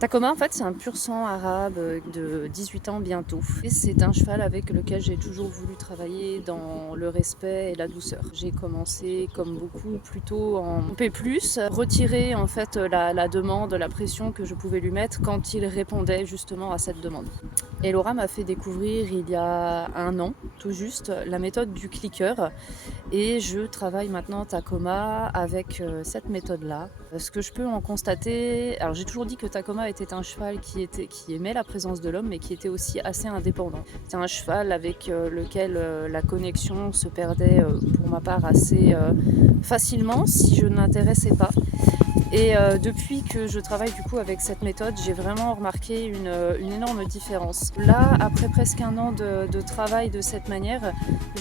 Tacoma, en fait, c'est un pur sang arabe de 18 ans bientôt. Et c'est un cheval avec lequel j'ai toujours voulu travailler dans le respect et la douceur. J'ai commencé, comme beaucoup, plutôt en P+, retirer en fait la demande, la pression que je pouvais lui mettre quand il répondait justement à cette demande. Et Laura m'a fait découvrir il y a 1 an, tout juste, la méthode du clicker. Et je travaille maintenant Tacoma avec cette méthode-là. Ce que je peux en constater, alors j'ai toujours dit que Tacoma était un cheval qui aimait la présence de l'homme, mais qui était aussi assez indépendant. C'est un cheval avec lequel la connexion se perdait pour ma part assez facilement si je ne m'intéressais pas. Et depuis que je travaille du coup avec cette méthode, j'ai vraiment remarqué une énorme différence. Là, après presque 1 an de travail de cette manière,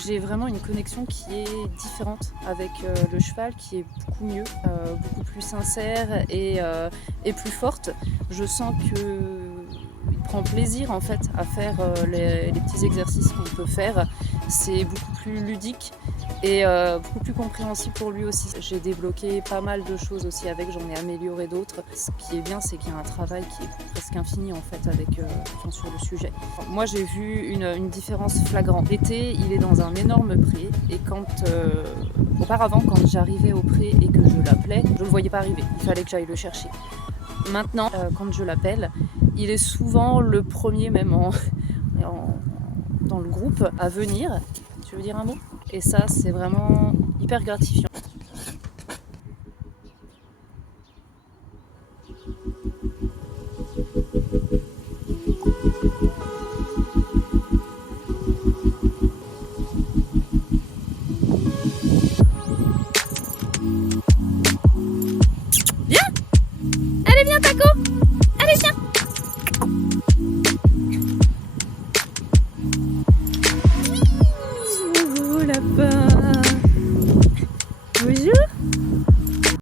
j'ai vraiment une connexion qui est différente avec le cheval, qui est beaucoup mieux, beaucoup plus sincère et plus forte. Je sens qu'il prend plaisir en fait à faire les petits exercices qu'on peut faire. C'est beaucoup plus ludique et beaucoup plus compréhensible pour lui aussi. J'ai débloqué pas mal de choses aussi avec, j'en ai amélioré d'autres. Ce qui est bien, c'est qu'il y a un travail qui est presque infini en fait avec sur le sujet. Moi, j'ai vu une différence flagrante. L'été, il est dans un énorme pré et auparavant, quand j'arrivais au pré et que je l'appelais, je ne le voyais pas arriver. Il fallait que j'aille le chercher. Maintenant, quand je l'appelle, il est souvent le premier, même dans le groupe, à venir. Tu veux dire un mot? Et ça, c'est vraiment hyper gratifiant.